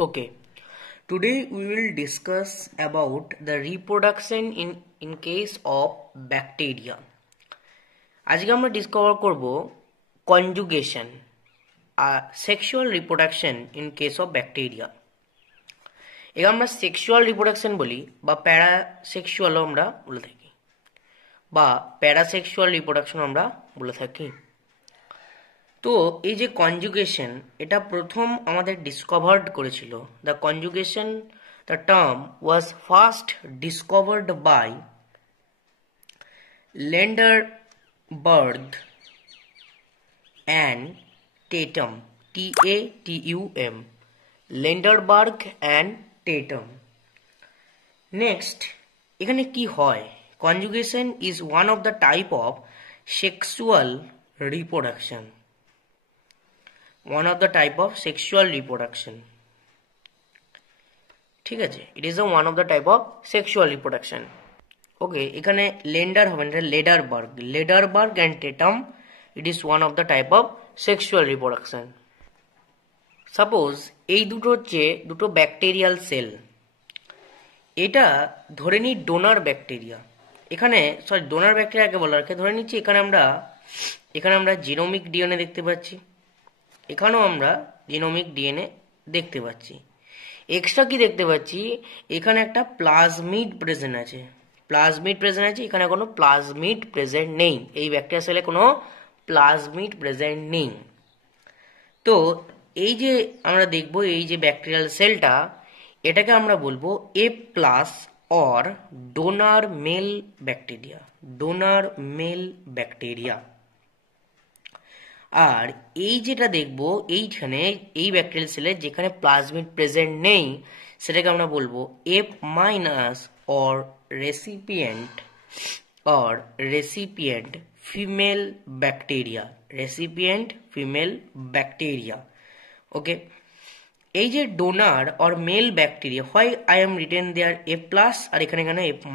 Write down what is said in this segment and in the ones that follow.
Okay, today we will discuss about the reproduction in case of bacteria. আজকে আমরা discover করব conjugation sexual reproduction in case of bacteria. একে আমরা sexual reproduction বলি বা প্যারাসেক্সুয়ালও আমরা বলে থাকি বা প্যারাসেক্সুয়াল রিপ্রোডাকশন আমরা বলে থাকি। তো এই যে কনজুগেশন, এটা প্রথম আমাদের ডিসকভার্ড করেছিল। The conjugation, the term was first discovered by Lederberg and Tatum, TATUM, Lederberg and Tatum. Next, এখানে কি হয়? Conjugation is one of the type of sexual reproduction, one of the type of sexual reproduction. ঠিক আছে, it is a one of the type of sexual reproduction. Okay, এখানে lender হবে না, লেডারবার্গ and টেটাম, it is one of the type of sexual reproduction. Suppose এই দুটো হচ্ছে দুটো bacterial sell. এটা ধরে নিই ডোনার ব্যাকটেরিয়া। এখানে ডোনার ব্যাকটেরিয়াকে বলার ধরে নিচ্ছি এখানে আমরা জিনোমিক ডিএনএ দেখতে পাচ্ছি, এখানেও আমরা জিনোমিক ডিএনএ দেখতে পাচ্ছি। এক্সট্রা কি দেখতে পাচ্ছি? এখানে একটা প্লাজমিড প্রেজেন্ট আছে, এখানে কোনো প্লাজমিড প্রেজেন্ট নেই। এই ব্যাকটেরিয়া সেলে কোনো প্লাজমিড প্রেজেন্ট নেই। তো এই যে আমরা দেখব এই যে ব্যাকটেরিয়াল সেলটা, এটাকে আমরা বলবো A+ or donor male bacteria. আর এই যেটা দেখবো এইখানে এই ব্যাকটেরিয়াল সেলে যেখানে প্লাজমিড প্রেজেন্ট নেই, সেটাকে আমরা বলবো F- or recipient female bacteria. Okay, এই যে ডোনার অর মেল ব্যাকটেরিয়া, হয় I am written there A+ আর এখানে F-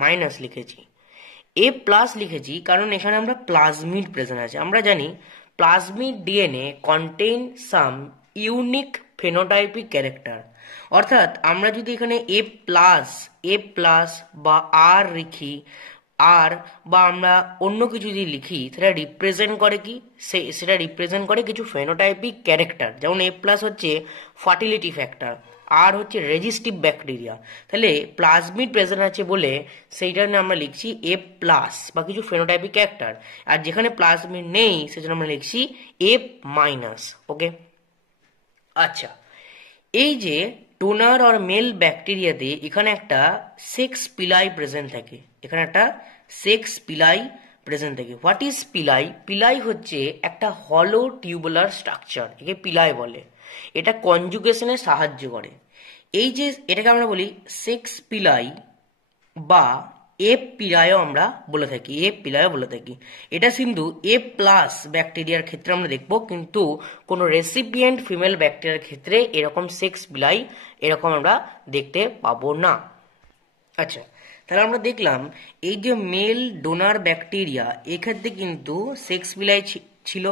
লিখেছি। A+ লিখেছি কারণ এখানে আমরা প্লাজমিড প্রেজেন্ট আছে। আমরা জানি প্লাজমিড ডিএনএ কন্টেইন সাম ইউনিক ফেনোটাইপিক ক্যারেক্টার। অর্থাৎ আমরা যদি এখানে A+ বা আর লিখি, বা আমরা অন্য কিছু যদি লিখি, সেটা রিপ্রেজেন্ট করে কি? সেটা রিপ্রেজেন্ট করে কিছু ফেনোটাইপিক ক্যারেক্টার। যেমন A+ হচ্ছে ফার্টিলিটি ফ্যাক্টর, আর হচ্ছে রেজিস্টিভ ব্যাকটেরিয়া। তাহলে প্লাজমিড প্রেজেন্ট আছে বলে সেইটা নিয়ে আমরা লিখছি A+ বা কিছু ফেনোটাইপিক ক্যারেক্টার। আর যেখানে প্লাজমিড নেই সেজন্য আমরা লিখছি F-। ওকে, আচ্ছা, এই যে ডোনার অর মেল ব্যাকটেরিয়াতে এখানে একটা সেক্স পিলাই প্রেজেন্ট থাকে, হোয়াট ইজ পিলাই? পিলাই হচ্ছে একটা হলো টিউবুলার স্ট্রাকচার, একে পিলাই বলে। এটা কনজুগেশনে সাহায্য করে। এই যে এটাকে আমরা বলি সেক্স পিলাই বা F পিলাইও আমরা বলে থাকি, এটা কিন্তু A+ ব্যাকটেরিয়ার ক্ষেত্রে আমরা দেখবো, কিন্তু কোনো রেসিপিয়েন্ট ফিমেল ব্যাকটেরিয়ার ক্ষেত্রে এরকম সেক্স পিলাই এরকম আমরা দেখতে পাবো না। আচ্ছা, তাহলে আমরা দেখলাম এই যে মেল ডোনার ব্যাকটেরিয়া, এক্ষেত্রে কিন্তু সেক্স পিলাই ছিল,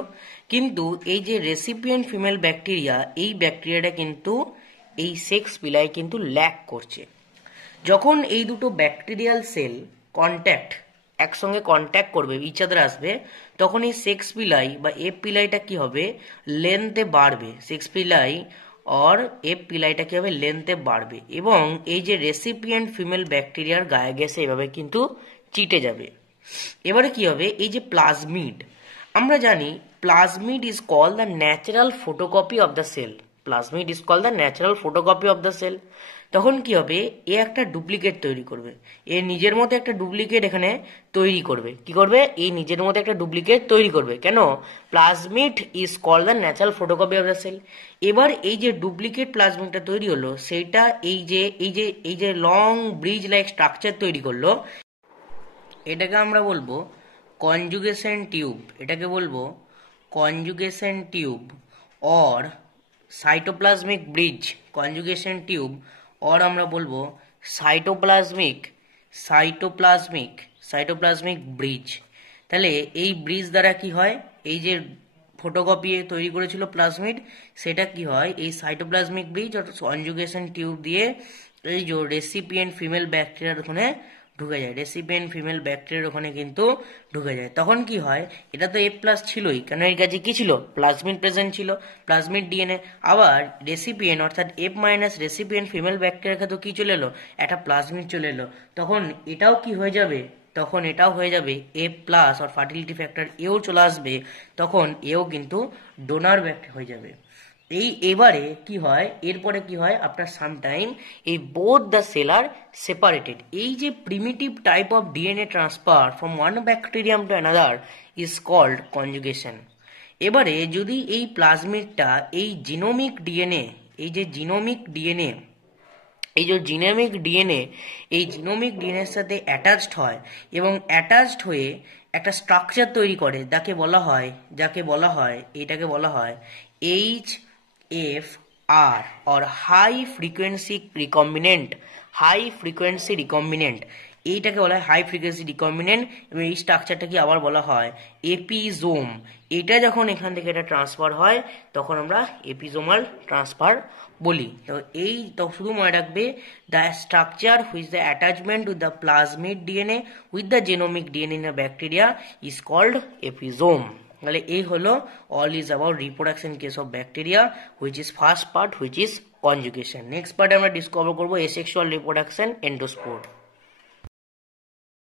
কিন্তু এই যে রেসিপিয়েন্ট ফিমেল ব্যাকটেরিয়া, এই ব্যাকটেরিয়াটা কিন্তু এই সেক্স পিলাই কিন্তু ল্যাক করছে। যখন এই দুটো ব্যাকটেরিয়াল সেল একসঙ্গে কন্ট্যাক্ট করবে, ইচ আদার আসবে, তখন এই সেক্স পিলাই বা F পিলাইটা কি হবে? লেন্থে বাড়বে। সেক্স পিলাই অর F পিলাইটা কি হবে? লেন্থে বাড়বে, এবং এই যে রেসিপিয়েন্ট ফিমেল ব্যাকটেরিয়ার গায়ে গেছে এভাবে কিন্তু চিটে যাবে। এবারে কি হবে? এই যে প্লাজমিড, আমরা জানি plasmid is called the natural photocopy of the cell. তখন কি হবে? এ একটা ডুপ্লিকেট তৈরি করবে, এ নিজের মতো একটা ডুপ্লিকেট এখানে তৈরি করবে। কি করবে? এই নিজের মতো একটা ডুপ্লিকেট তৈরি করবে। কেন? Plasmid is called the natural photocopy of the cell. এবার এই যে ডুপ্লিকেট প্লাজমিডটা তৈরি হলো, সেইটা এই যে লং ব্রিজ লাইক স্ট্রাকচার তৈরি করলো, এটাকে আমরা বলবো conjugation tube, or cytoplasmic bridge, আমরা বলবো সাইটোপ্লাজমিক ব্রিজ। তাহলে এই ব্রিজ দ্বারা কি হয়? এই যে ফটোকপিয়ে তৈরি করেছিল প্লাজমিড, সেটা কি হয় এই সাইটোপ্লাজমিক ব্রিজ অর্থাৎ কনজুগেশন টিউব দিয়ে এই যে রেসিপিয়েন্ট ফিমেল ব্যাকটেরিয়ার ওখানে ঢুকে যায়, রেসিপিয়েন্ট ফিমেল ব্যাকটেরিয়ার ওখানে কিন্তু ঢুকে যায়। তখন কি হয়, এটা তো F+ ছিলই, কেন এর কাছে কি ছিল, প্লাজমিড প্রেজেন্ট ছিল, প্লাজমিড ডিএনএ। আবার রেসিপিয়েন্ট অর্থাৎ F- রেসিপিয়েন্ট ফিমেল ব্যাকটেরিয়ার কাছে কি চলে এলো, একটা প্লাজমিড চলে এলো। তখন এটাও কি হয়ে যাবে, তখন এটাও হয়ে যাবে A+ আর ফার্টিলিটি ফ্যাক্টর এও চলে আসবে, তখন এও কিন্তু ডোনার ব্যাকটেরিয়া হয়ে যাবে। এবারে কি হয়, এরপরে কি হয়, আফটার সাম টাইম এই both the cell are separated. এই যে primitive type of DNA transfer from one bacterium to another is called conjugation. এবারে যদি এই প্লাজমিডটা এই জিনোমিক ডিএনএ, এই যে জিনোমিক ডিএনএ এই জিনোমিক ডিএনএর সাথে অ্যাটাচড হয় এবং অ্যাটাচড হয়ে একটা স্ট্রাকচার তৈরি করে, এটাকে বলা হয় HFR or high frequency recombinant. এইটাকে বলা হয় হাই ফ্রিকোয়েন্সি রিকম্বিনেন্ট এবং এই স্ট্রাকচারটাকে আবার বলা হয় এপিজোম। এটা যখন এখান থেকে এটা ট্রান্সফার হয় তখন আমরা এপিজোমাল ট্রান্সফার বলি। তো শুধু মনে রাখবে, the structure which the attachment with the plasmid DNA with the genomic DNA in the bacteria is called episome. তাহলে এই হলো all is about reproduction case of bacteria, which is first part, which is conjugation. Next পার্টে আমরা discover করবো asexual reproduction endospore.